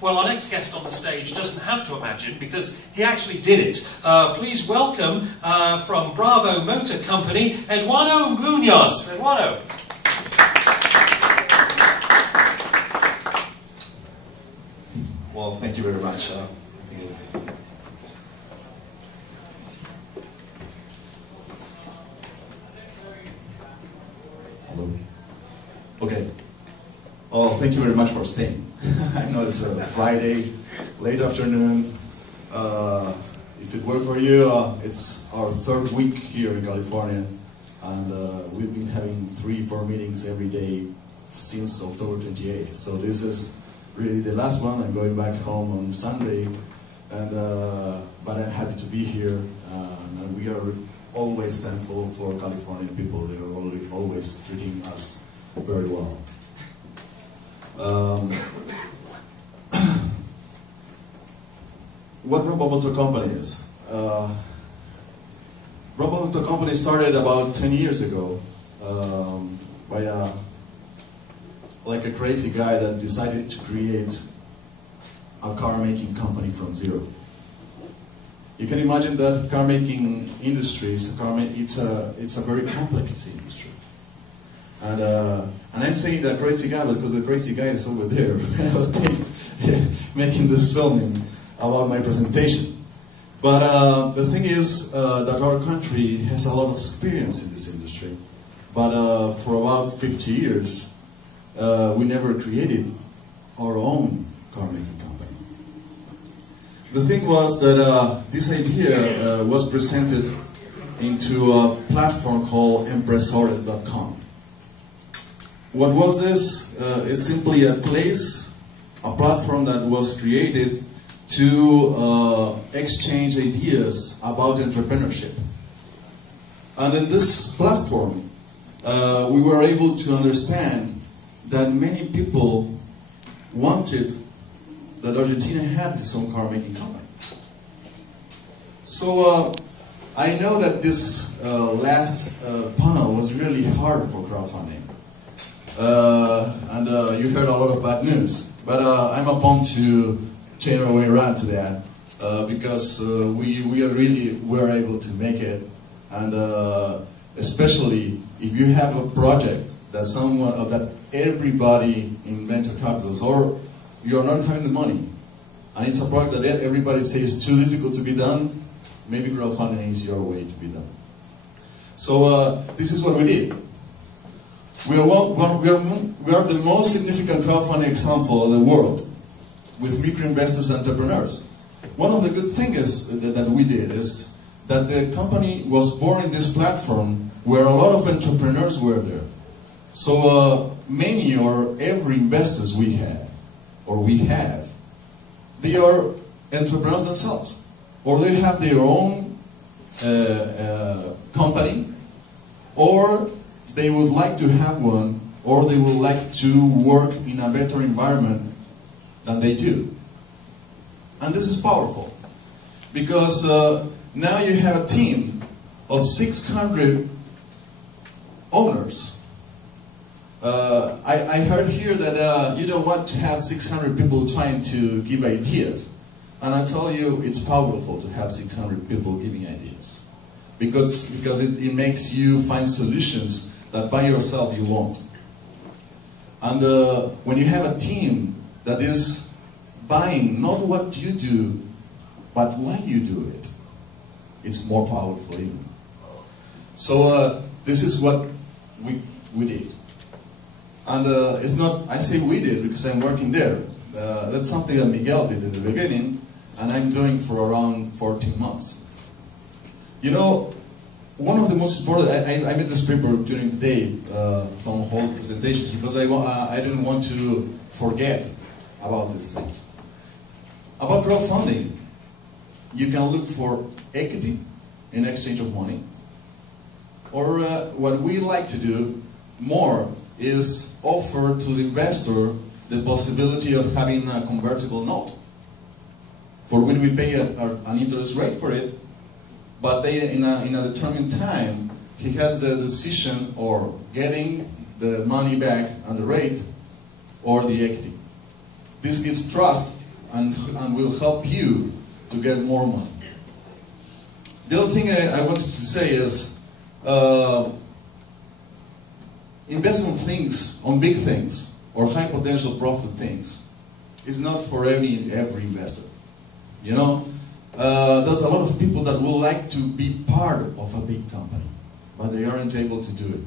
Well, our next guest on the stage doesn't have to imagine because he actually did it. Please welcome from Bravo Motor Company, Eduardo Munoz. Eduardo. Well, thank you very much. Hello. Okay. Well, thank you very much for staying. I know it's a Friday, late afternoon. If it worked for you, it's our third week here in California, and we've been having 3-4 meetings every day since October 28th. So this is really the last one. I'm going back home on Sunday, and but I'm happy to be here, and we are always thankful for Californian people. They are always treating us very well. What Bravo Motor Company is? Bravo Motor Company started about 10 years ago by like a crazy guy that decided to create a car-making company from zero. You can imagine that car-making industry is it's a very complex industry. And I'm saying that crazy guy because the crazy guy is over there making this filming about my presentation. But the thing is that our country has a lot of experience in this industry. But for about 50 years, we never created our own car-making company. The thing was that this idea was presented into a platform called Empresores.com. What was this? It's simply a place, a platform that was created to exchange ideas about entrepreneurship. And in this platform, we were able to understand that many people wanted that Argentina had its own car-making company. So I know that this last panel was really hard for crowdfunding. And you heard a lot of bad news. But I'm upon to change our way around to that because we really were able to make it. And especially if you have a project that that everybody in venture capitals, or you're not having the money, and it's a project that everybody says is too difficult to be done, maybe crowdfunding is your way to be done. So this is what we did. We are the most significant crowdfunding example of the world with micro-investors and entrepreneurs. One of the good things that we did is that the company was born in this platform where a lot of entrepreneurs were there. So many or every investors we had, or we have, they are entrepreneurs themselves. Or they have their own company, or they would like to have one, or they would like to work in a better environment than they do. And this is powerful, because now you have a team of 600 owners. I heard here that you don't want to have 600 people trying to give ideas. And I tell you, it's powerful to have 600 people giving ideas. Because it makes you find solutions that by yourself you won't. And when you have a team that is buying not what you do, but why you do it, it's more powerful even. So this is what we did. And it's not, I say we did because I'm working there. That's something that Miguel did in the beginning, and I'm doing for around 14 months. You know, one of the most important, I made this paper during the day from whole presentations because I didn't want to forget about these things. About crowdfunding, you can look for equity in exchange of money. Or what we like to do more is offer to the investor the possibility of having a convertible note, for which we pay an interest rate for it, but they, in a determined time, he has the decision or getting the money back and the rate or the equity. This gives trust and will help you to get more money. The other thing I wanted to say is, invest on things, on big things, or high potential profit things, is not for every investor. You know, there's a lot of people that would like to be part of a big company, but they aren't able to do it.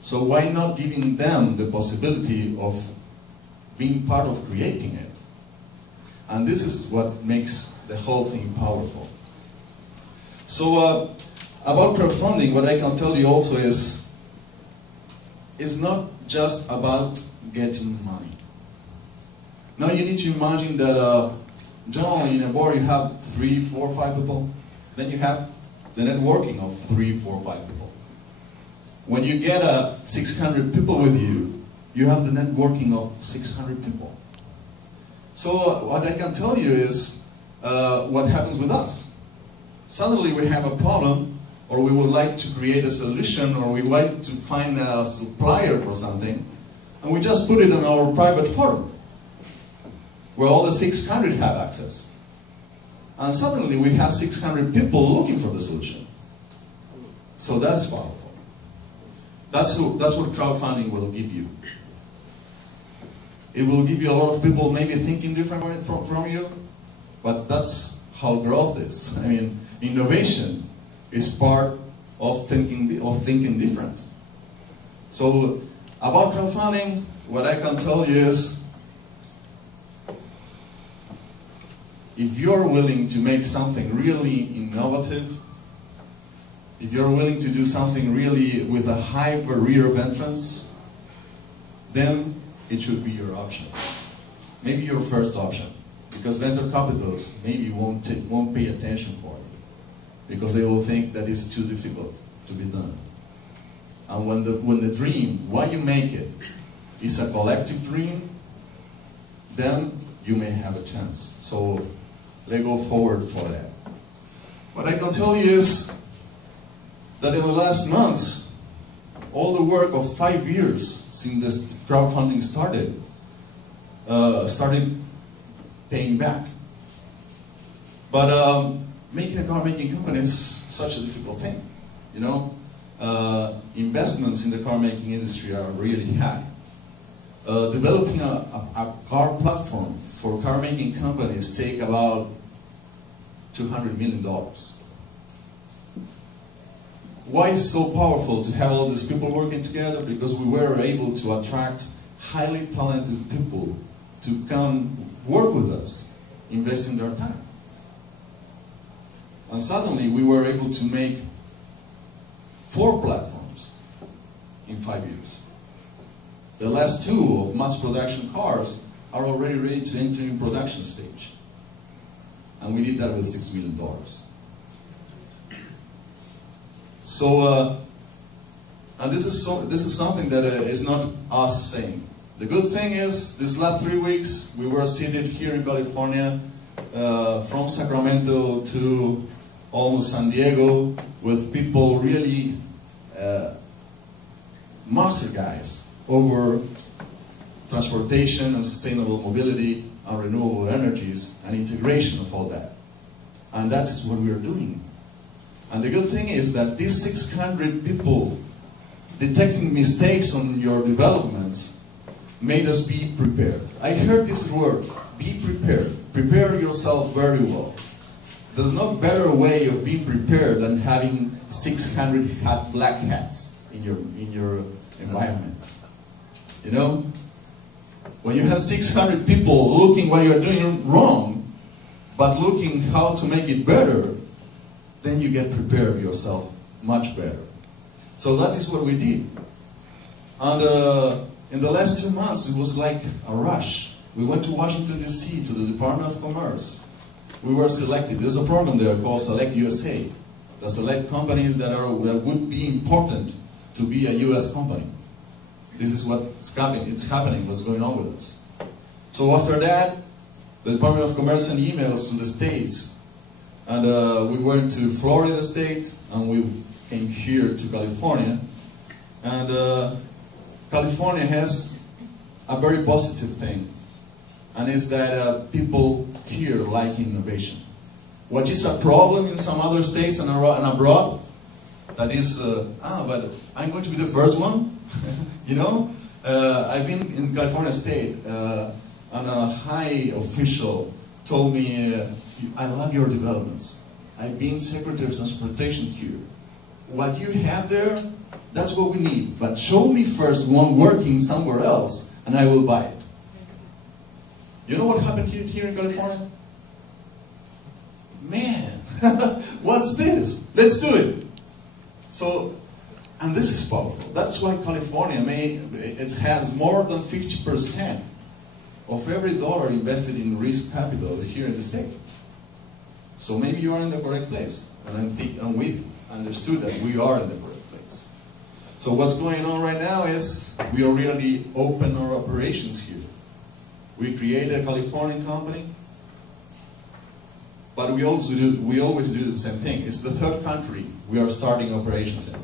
So why not giving them the possibility of being part of creating it? And this is what makes the whole thing powerful. So about crowdfunding, what I can tell you also is, it's not just about getting money. Now you need to imagine that generally in a board you have 3, 4, 5 people. Then you have the networking of 3, 4, 5 people. When you get 600 people with you, you have the networking of 600 people. So what I can tell you is what happens with us. Suddenly we have a problem, or we would like to create a solution, or we would like to find a supplier for something, and we just put it in our private forum, where all the 600 have access. And suddenly we have 600 people looking for the solution. So that's powerful. That's what crowdfunding will give you. It will give you a lot of people maybe thinking different from you, but that's how growth is. I mean, innovation is part of thinking different. So about crowdfunding, what I can tell you is, if you're willing to make something really innovative, if you're willing to do something really with a high barrier of entrance, then it should be your option. Maybe your first option, because venture capitalists maybe won't pay attention for it, because they will think that it's too difficult to be done. And when the dream, why you make it, is a collective dream, then you may have a chance. So let's go forward for that. What I can tell you is that in the last months, all the work of 5 years since this crowdfunding started paying back. But making a car-making company is such a difficult thing. You know, investments in the car-making industry are really high. Developing a car platform for car-making companies take about $200 million. Why is it so powerful to have all these people working together? Because we were able to attract highly talented people to come work with us, investing their time. And suddenly we were able to make 4 platforms in 5 years. The last 2 of mass production cars are already ready to enter in production stage. And we did that with $6 million. So, and this is something that is not us saying. The good thing is, these last 3 weeks, we were seated here in California, from Sacramento to almost San Diego, with people really master guys over transportation and sustainable mobility and renewable energies and integration of all that. And that's what we are doing. And the good thing is that these 600 people detecting mistakes on your developments made us be prepared. I heard this word, be prepared. Prepare yourself very well. There's no better way of being prepared than having 600 black hats in your environment. You know? When you have 600 people looking what you're doing wrong, but looking how to make it better, then you get prepared yourself much better. So that is what we did. And in the last 2 months, it was like a rush. We went to Washington, D.C., to the Department of Commerce. We were selected. There's a program there called Select USA that select companies that would be important to be a U.S. company. This is what's happening, what's going on with us. So after that, the Department of Commerce sent emails to the states. And we went to Florida State, and we came here to California. And California has a very positive thing. and it's that people here like innovation. What is a problem in some other states and abroad, that is, but I'm going to be the first one, you know? I've been in California State, and a high official told me, I love your developments. I've been Secretary of Transportation here. What you have there, that's what we need. But show me first one working somewhere else, and I will buy it. You know what happened here in California? Man, what's this? Let's do it. So, and this is powerful. That's why California it has more than 50% of every dollar invested in risk capital is here in the state. So maybe you are in the correct place. And we understood that we are in the correct place. So what's going on right now is we already open our operations here. We created a Californian company, but we always do the same thing. It's the third country we are starting operations in.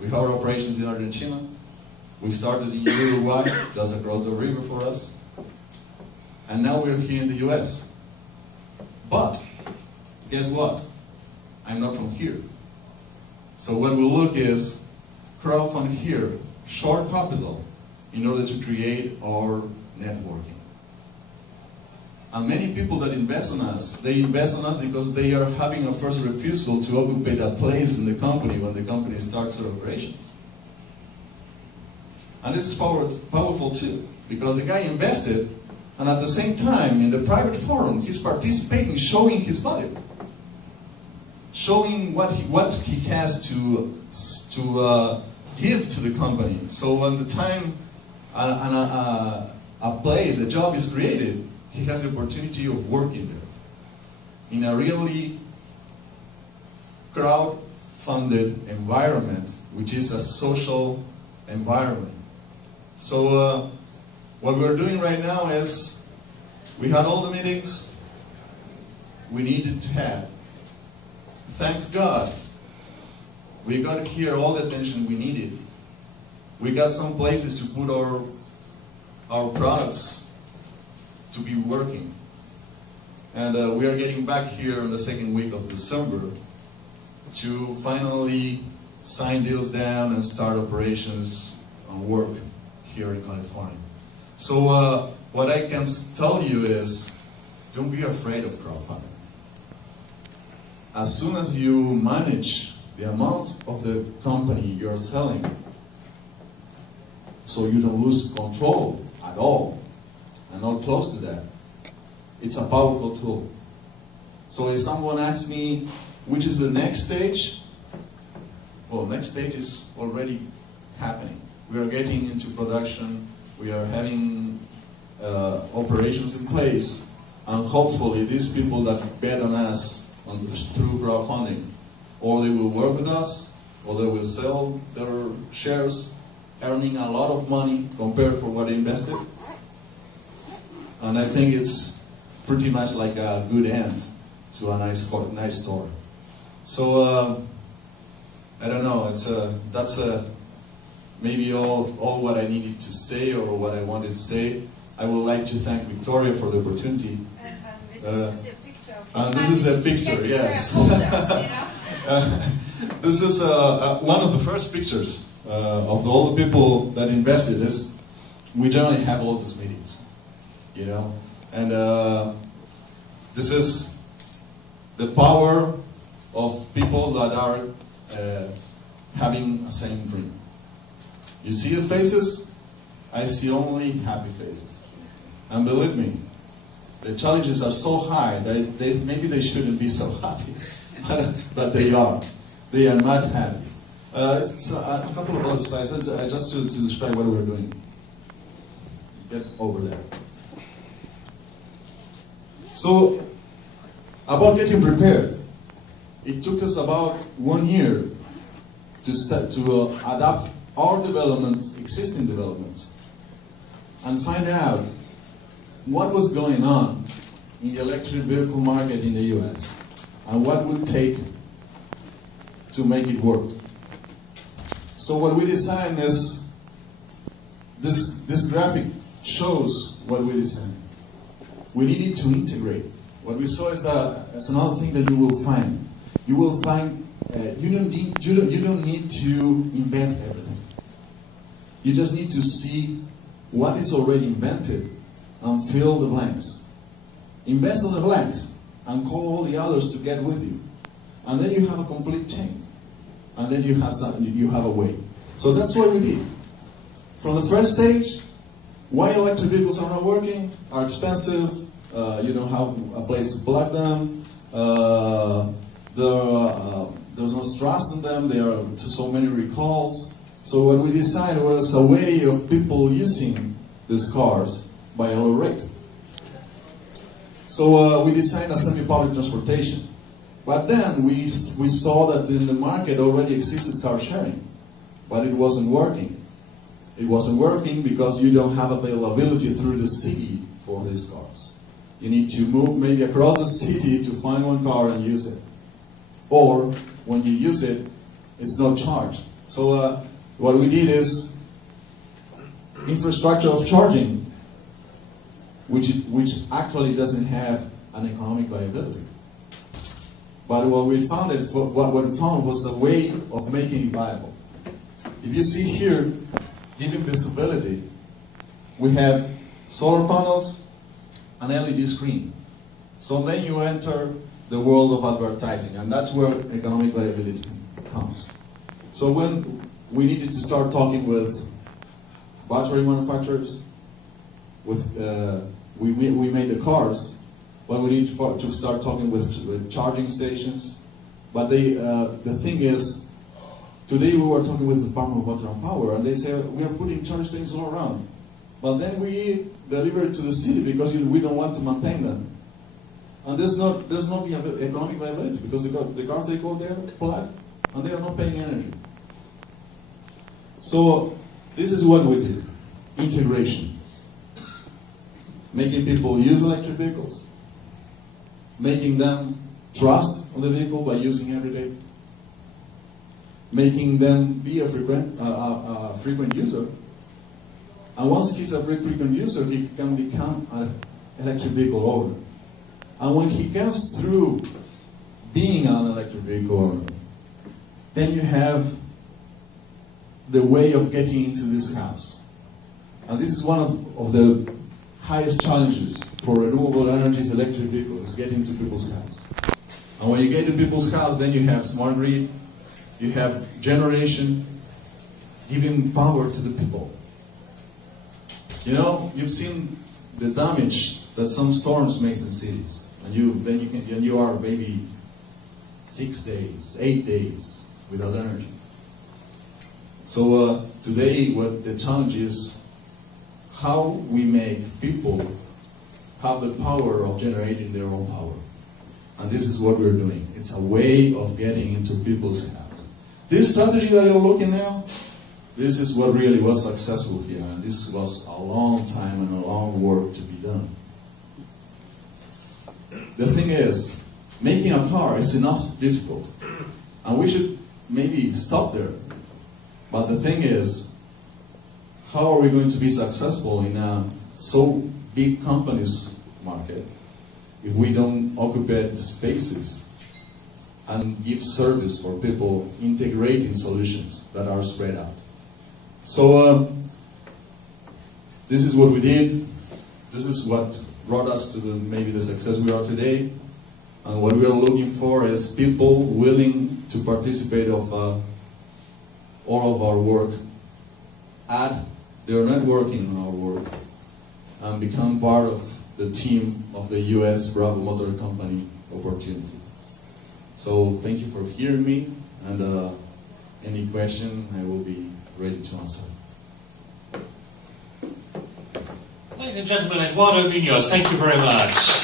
We have operations in Argentina. We started in Uruguay, just across the river for us. And now we're here in the US. But, guess what? I'm not from here. So what we look is crowdfund here, short capital, in order to create our networking. And many people that invest on us, they invest on us because they are having a first refusal to occupy that place in the company when the company starts their operations. And this is powerful too, because the guy invested, and at the same time, in the private forum, he's participating, showing his value, showing what he has to give to the company. So when the time a job is created, he has the opportunity of working there in a really crowd-funded environment, which is a social environment. So what we're doing right now is we had all the meetings we needed to have. Thanks God, we got here all the attention we needed. We got some places to put our products to be working. And we are getting back here in the second week of December to finally sign deals down and start operations and work here in California. So what I can tell you is, don't be afraid of crowdfunding. As soon as you manage the amount of the company you're selling, so you don't lose control at all, and not close to that, it's a powerful tool. So if someone asks me, which is the next stage? Well, next stage is already happening. We are getting into production, we are having operations in place, and hopefully these people that bet on us through crowdfunding, or they will work with us, or they will sell their shares, earning a lot of money compared for what they invested. And I think it's pretty much like a good end to a nice story. So I don't know. That's maybe all what I needed to say or what I wanted to say. I would like to thank Victoria for the opportunity. And this is a picture, yes. This is one of the first pictures of all the people that invested. We generally have all these meetings. You know, and this is the power of people that are having the same dream. You see the faces? I see only happy faces. And believe me, the challenges are so high that maybe they shouldn't be so happy, but they are. They are not happy. It's a couple of other slides just to describe what we're doing. Get over there. So, about getting prepared, it took us about 1 year to adapt our developments, existing developments, and find out what was going on in the electric vehicle market in the US and what would take to make it work. So what we designed is, this graphic shows what we designed. we needed to integrate. What we saw is that that's another thing that you will find. You will find you don't need to invent everything. You just need to see what is already invented and fill the blanks. Invest on the blanks and call all the others to get with you, and then you have a complete chain. And then you have something. You have a way. So that's what we did. From the first stage, why electric vehicles are not working, are expensive, you don't have a place to plug them, there's no trust in them, there are so many recalls. So what we decided was a way of people using these cars by a low rate. So we designed a semi-public transportation. But then we saw that in the market already existed car sharing, but it wasn't working. It wasn't working because you don't have availability through the city for these cars. You need to move maybe across the city to find one car and use it. Or when you use it, it's not charged. So what we did is infrastructure of charging, which actually doesn't have an economic viability. But what we found was a way of making it viable. If you see here, giving visibility, we have solar panels and LED screen. So then you enter the world of advertising, and that's where economic viability comes. So when we needed to start talking with battery manufacturers, we made the cars, but we need to start talking with charging stations. But the thing is, today we were talking with the Department of Water and Power, and they say we are putting charging stations all around. But then we deliver it to the city because we don't want to maintain them. And there's no economic viability because the cars, they go there, plug, and they are not paying energy. So this is what we did. Integration. Making people use electric vehicles. Making them trust on the vehicle by using every day. Making them be a frequent user. And once he's a frequent user, he can become an electric vehicle owner. And when he goes through being an electric vehicle owner, then you have the way of getting into this house. And this is one of the highest challenges for renewable energies, electric vehicles, is getting to people's house. And when you get to people's house, then you have smart grid, you have generation, giving power to the people. You know, you've seen the damage that some storms make in cities, and you are maybe 6 days, 8 days without energy. So today, what the challenge is, how we make people have the power of generating their own power. And this is what we're doing. It's a way of getting into people's house. This strategy that you're looking now, this is what really was successful here. And this was a long time and a long work to be done. The thing is, making a car is enough difficult. And we should maybe stop there. But the thing is, how are we going to be successful in a so big companies market if we don't occupy the spaces and give service for people integrating solutions that are spread out? So this is what we did. This is what brought us to maybe the success we are today. And what we are looking for is people willing to participate of all of our work, add their networking in our work, and become part of the team of the US Bravo Motor Company opportunity. So thank you for hearing me, and any question I will be ready to answer. Ladies and gentlemen, Eduardo Munoz, thank you very much.